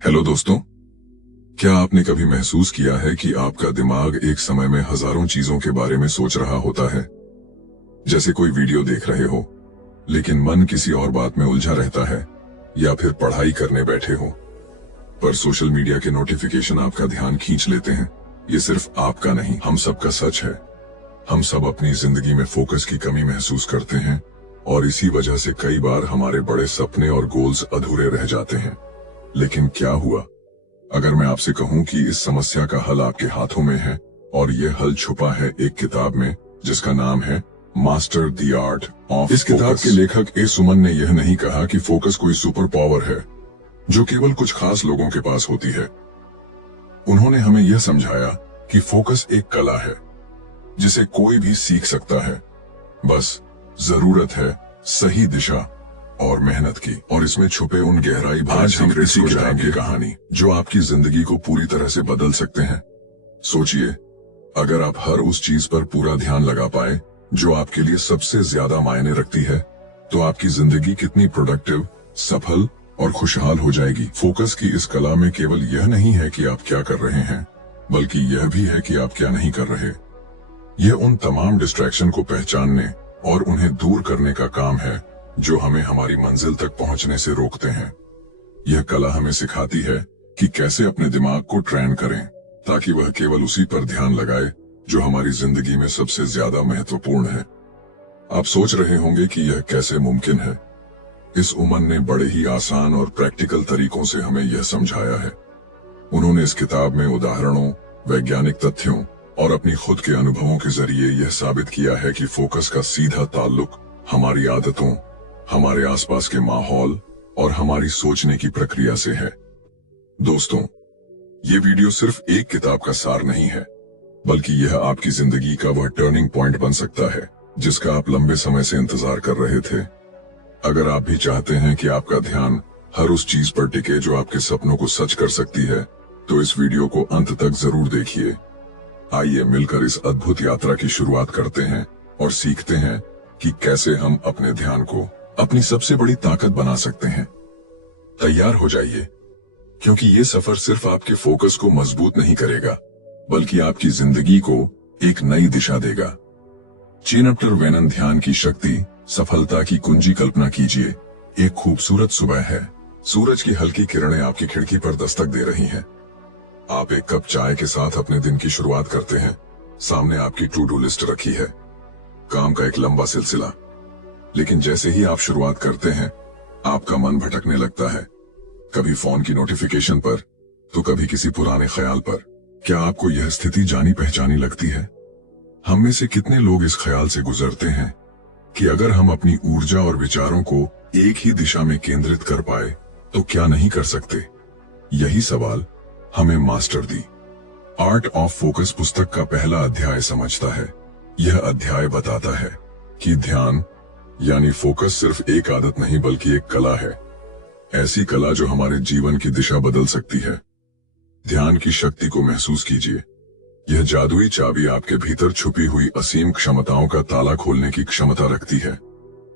Hello दोस्तों, क्या आपने कभी महसूस किया है कि आपका दिमाग एक समय में हजारों चीजों के बारे में सोच रहा होता है? जैसे कोई वीडियो देख रहे हो, लेकिन मन किसी और बात में उलझा रहता है, या फिर पढ़ाई करने बैठे हो पर सोशल मीडिया के नोटिफिकेशन आपका ध्यान खींच लेते हैं। ये सिर्फ आपका नहीं, हम सबका सच है। हम सब अपनी जिंदगी में फोकस की कमी महसूस करते हैं और इसी वजह से कई बार हमारे बड़े सपने और गोल्स अधूरे रह जाते हैं। लेकिन क्या हुआ अगर मैं आपसे कहूं कि इस समस्या का हल आपके हाथों में है, और यह हल छुपा है एक किताब में जिसका नाम है मास्टर द आर्ट ऑफ। इस किताब के लेखक ए सुमन ने यह नहीं कहा कि फोकस कोई सुपर पावर है जो केवल कुछ खास लोगों के पास होती है। उन्होंने हमें यह समझाया कि फोकस एक कला है जिसे कोई भी सीख सकता है। बस जरूरत है सही दिशा और मेहनत की। और इसमें छुपे उन गहराई आज हम इसी किताब की कहानी जो आपकी जिंदगी को पूरी तरह से बदल सकते हैं। सोचिए, अगर आप हर उस चीज पर पूरा ध्यान लगा पाए जो आपके लिए सबसे ज्यादा मायने रखती है, तो आपकी जिंदगी कितनी प्रोडक्टिव, सफल और खुशहाल हो जाएगी। फोकस की इस कला में केवल यह नहीं है कि आप क्या कर रहे हैं, बल्कि यह भी है कि आप क्या नहीं कर रहे। यह उन तमाम डिस्ट्रैक्शन को पहचानने और उन्हें दूर करने का काम है जो हमें हमारी मंजिल तक पहुंचने से रोकते हैं। यह कला हमें सिखाती है कि कैसे अपने दिमाग को ट्रेन करें ताकि वह केवल उसी पर ध्यान लगाए जो हमारी जिंदगी में सबसे ज्यादा महत्वपूर्ण है। आप सोच रहे होंगे कि यह कैसे मुमकिन है। इस उमन ने बड़े ही आसान और प्रैक्टिकल तरीकों से हमें यह समझाया है। उन्होंने इस किताब में उदाहरणों, वैज्ञानिक तथ्यों और अपनी खुद के अनुभवों के जरिए यह साबित किया है कि फोकस का सीधा ताल्लुक हमारी आदतों, हमारे आसपास के माहौल और हमारी सोचने की प्रक्रिया से है। दोस्तों, ये वीडियो सिर्फ एक किताब का सार नहीं है, बल्कि यह आपकी जिंदगी का वह टर्निंग पॉइंट बन सकता है जिसका आप लंबे समय से इंतजार कर रहे थे। अगर आप भी चाहते हैं कि आपका ध्यान हर उस चीज पर टिके जो आपके सपनों को सच कर सकती है, तो इस वीडियो को अंत तक जरूर देखिए। आइए मिलकर इस अद्भुत यात्रा की शुरुआत करते हैं और सीखते हैं कि कैसे हम अपने ध्यान को अपनी सबसे बड़ी ताकत बना सकते हैं। तैयार हो जाइए, क्योंकि ये सफर सिर्फ आपके फोकस को मजबूत नहीं करेगा, बल्कि आपकी जिंदगी को एक नई दिशा देगा। चैप्टर 1, ध्यान की शक्ति, सफलता की कुंजी। कल्पना कीजिए, एक खूबसूरत सुबह है। सूरज की हल्की किरणें आपकी खिड़की पर दस्तक दे रही हैं। आप एक कप चाय के साथ अपने दिन की शुरुआत करते हैं। सामने आपकी टू डू लिस्ट रखी है, काम का एक लंबा सिलसिला। लेकिन जैसे ही आप शुरुआत करते हैं, आपका मन भटकने लगता है, कभी फोन की नोटिफिकेशन पर, तो कभी किसी पुराने ख्याल पर। क्या आपको यह स्थिति जानी पहचानी लगती है? हम में से कितने लोग इस ख्याल से गुजरते हैं कि अगर हम अपनी ऊर्जा और विचारों को एक ही दिशा में केंद्रित कर पाए तो क्या नहीं कर सकते? यही सवाल हमें master the art of focus पुस्तक का पहला अध्याय समझता है। यह अध्याय बताता है कि ध्यान यानी फोकस सिर्फ एक आदत नहीं, बल्कि एक कला है। ऐसी कला जो हमारे जीवन की दिशा बदल सकती है। ध्यान की शक्ति को महसूस कीजिए। यह जादुई चाबी आपके भीतर छुपी हुई असीम क्षमताओं का ताला खोलने की क्षमता रखती है।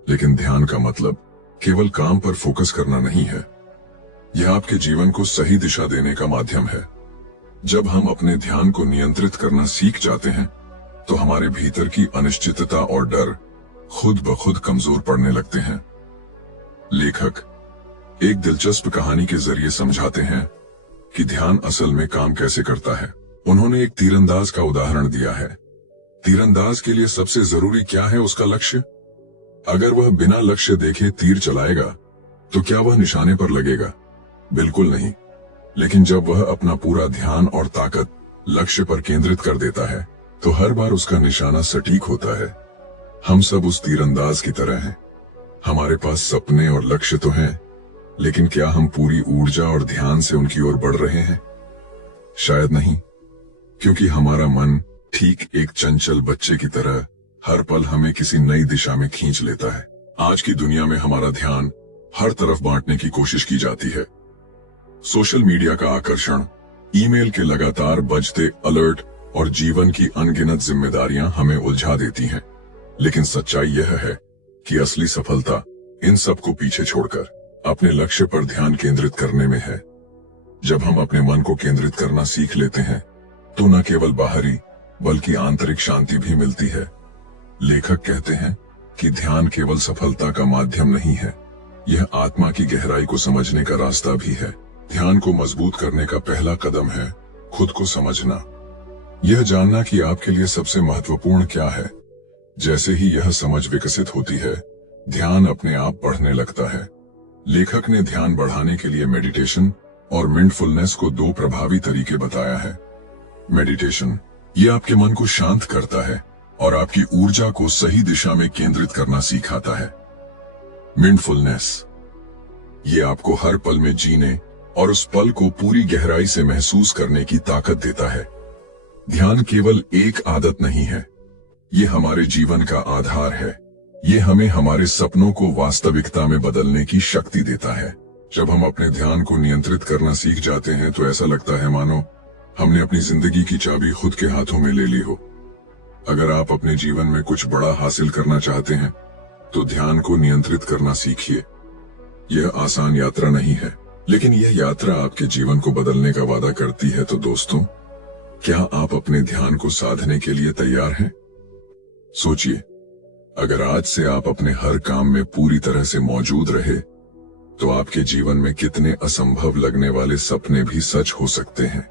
लेकिन ध्यान का मतलब केवल काम पर फोकस करना नहीं है। यह आपके जीवन को सही दिशा देने का माध्यम है। जब हम अपने ध्यान को नियंत्रित करना सीख जाते हैं, तो हमारे भीतर की अनिश्चितता और डर खुद ब खुद कमजोर पड़ने लगते हैं। लेखक एक दिलचस्प कहानी के जरिए समझाते हैं कि ध्यान असल में काम कैसे करता है। उन्होंने एक तीरंदाज का उदाहरण दिया है। तीरंदाज के लिए सबसे जरूरी क्या है? उसका लक्ष्य। अगर वह बिना लक्ष्य देखे तीर चलाएगा तो क्या वह निशाने पर लगेगा? बिल्कुल नहीं। लेकिन जब वह अपना पूरा ध्यान और ताकत लक्ष्य पर केंद्रित कर देता है, तो हर बार उसका निशाना सटीक होता है। हम सब उस तीरंदाज की तरह हैं। हमारे पास सपने और लक्ष्य तो हैं, लेकिन क्या हम पूरी ऊर्जा और ध्यान से उनकी ओर बढ़ रहे हैं? शायद नहीं, क्योंकि हमारा मन ठीक एक चंचल बच्चे की तरह हर पल हमें किसी नई दिशा में खींच लेता है। आज की दुनिया में हमारा ध्यान हर तरफ बांटने की कोशिश की जाती है। सोशल मीडिया का आकर्षण, ईमेल के लगातार बजते अलर्ट और जीवन की अनगिनत जिम्मेदारियां हमें उलझा देती हैं। लेकिन सच्चाई यह है कि असली सफलता इन सब को पीछे छोड़कर अपने लक्ष्य पर ध्यान केंद्रित करने में है। जब हम अपने मन को केंद्रित करना सीख लेते हैं तो न केवल बाहरी बल्कि आंतरिक शांति भी मिलती है। लेखक कहते हैं कि ध्यान केवल सफलता का माध्यम नहीं है, यह आत्मा की गहराई को समझने का रास्ता भी है। ध्यान को मजबूत करने का पहला कदम है खुद को समझना। यह जानना कि आपके लिए सबसे महत्वपूर्ण क्या है। जैसे ही यह समझ विकसित होती है, ध्यान अपने आप बढ़ने लगता है। लेखक ने ध्यान बढ़ाने के लिए मेडिटेशन और माइंडफुलनेस को दो प्रभावी तरीके बताया है। मेडिटेशन, ये आपके मन को शांत करता है और आपकी ऊर्जा को सही दिशा में केंद्रित करना सिखाता है। माइंडफुलनेस, ये आपको हर पल में जीने और उस पल को पूरी गहराई से महसूस करने की ताकत देता है। ध्यान केवल एक आदत नहीं है, ये हमारे जीवन का आधार है। ये हमें हमारे सपनों को वास्तविकता में बदलने की शक्ति देता है। जब हम अपने ध्यान को नियंत्रित करना सीख जाते हैं तो ऐसा लगता है मानो हमने अपनी जिंदगी की चाबी खुद के हाथों में ले ली हो। अगर आप अपने जीवन में कुछ बड़ा हासिल करना चाहते हैं तो ध्यान को नियंत्रित करना सीखिए। यह आसान यात्रा नहीं है, लेकिन यह यात्रा आपके जीवन को बदलने का वादा करती है। तो दोस्तों, क्या आप अपने ध्यान को साधने के लिए तैयार हैं? सोचिए, अगर आज से आप अपने हर काम में पूरी तरह से मौजूद रहे तो आपके जीवन में कितने असंभव लगने वाले सपने भी सच हो सकते हैं।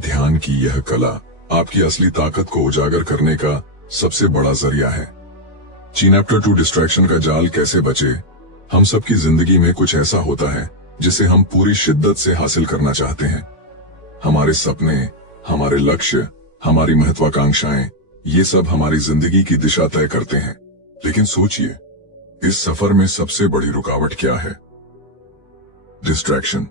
ध्यान की यह कला आपकी असली ताकत को उजागर करने का सबसे बड़ा जरिया है। चैप्टर 2, डिस्ट्रैक्शन का जाल कैसे बचे। हम सबकी जिंदगी में कुछ ऐसा होता है जिसे हम पूरी शिद्दत से हासिल करना चाहते हैं। हमारे सपने, हमारे लक्ष्य, हमारी महत्वाकांक्षाएं, ये सब हमारी जिंदगी की दिशा तय करते हैं। लेकिन सोचिए, इस सफर में सबसे बड़ी रुकावट क्या है? डिस्ट्रैक्शन।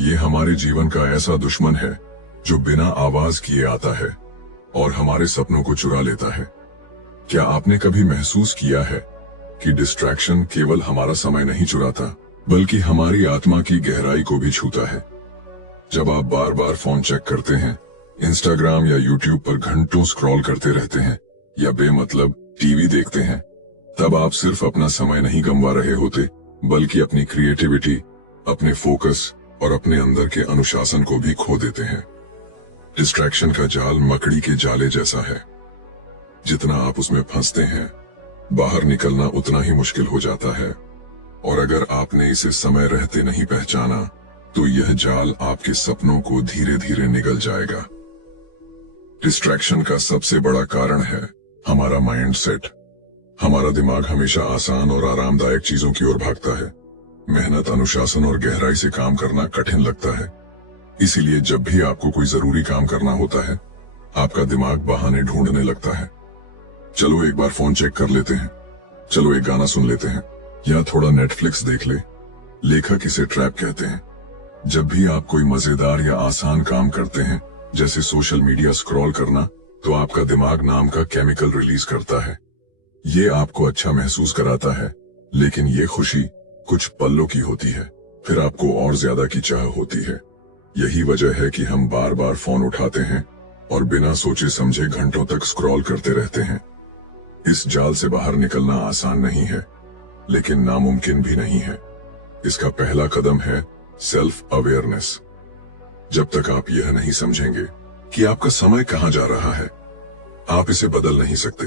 ये हमारे जीवन का ऐसा दुश्मन है जो बिना आवाज किए आता है और हमारे सपनों को चुरा लेता है। क्या आपने कभी महसूस किया है कि डिस्ट्रैक्शन केवल हमारा समय नहीं चुराता, बल्कि हमारी आत्मा की गहराई को भी छूता है? जब आप बार बार फोन चेक करते हैं, इंस्टाग्राम या यूट्यूब पर घंटों स्क्रॉल करते रहते हैं या बेमतलब टीवी देखते हैं, तब आप सिर्फ अपना समय नहीं गंवा रहे होते, बल्कि अपनी क्रिएटिविटी, अपने फोकस और अपने अंदर के अनुशासन को भी खो देते हैं। डिस्ट्रैक्शन का जाल मकड़ी के जाले जैसा है। जितना आप उसमें फंसते हैं, बाहर निकलना उतना ही मुश्किल हो जाता है। और अगर आपने इसे समय रहते नहीं पहचाना तो यह जाल आपके सपनों को धीरे धीरे निगल जाएगा। डिस्ट्रैक्शन का सबसे बड़ा कारण है हमारा माइंडसेट। हमारा दिमाग हमेशा आसान और आरामदायक चीजों की ओर भागता है। मेहनत, अनुशासन और गहराई से काम करना कठिन लगता है। इसीलिए जब भी आपको कोई जरूरी काम करना होता है, आपका दिमाग बहाने ढूंढने लगता है। चलो एक बार फोन चेक कर लेते हैं, चलो एक गाना सुन लेते हैं, या थोड़ा नेटफ्लिक्स देख ले। लेखक इसे ट्रैप कहते हैं। जब भी आप कोई मजेदार या आसान काम करते हैं, जैसे सोशल मीडिया स्क्रॉल करना, तो आपका दिमाग नाम का केमिकल रिलीज करता है। ये आपको अच्छा महसूस कराता है, लेकिन ये खुशी कुछ पलों की होती है, फिर आपको और ज्यादा की चाह होती है। यही वजह है कि हम बार बार फोन उठाते हैं और बिना सोचे समझे घंटों तक स्क्रॉल करते रहते हैं। इस जाल से बाहर निकलना आसान नहीं है, लेकिन नामुमकिन भी नहीं है। इसका पहला कदम है सेल्फ अवेयरनेस। जब तक आप यह नहीं समझेंगे कि आपका समय कहां जा रहा है, आप इसे बदल नहीं सकते।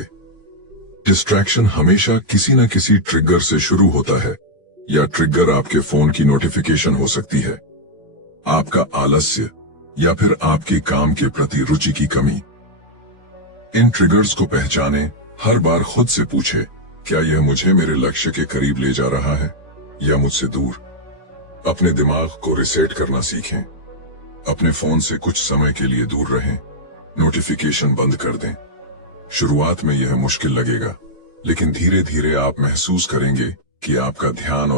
डिस्ट्रैक्शन हमेशा किसी न किसी ट्रिगर से शुरू होता है, या ट्रिगर आपके फोन की नोटिफिकेशन हो सकती है, आपका आलस्य, या फिर आपके काम के प्रति रुचि की कमी। इन ट्रिगर्स को पहचाने, हर बार खुद से पूछे, क्या यह मुझे मेरे लक्ष्य के करीब ले जा रहा है या मुझसे दूर? अपने दिमाग को रिसेट करना सीखें। अपने फोन से कुछ समय के लिए दूर रहें, नोटिफिकेशन बंद कर दें। शुरुआत में यह मुश्किल लगेगा, लेकिन धीरे धीरे आप महसूस करेंगे कि आपका ध्यान और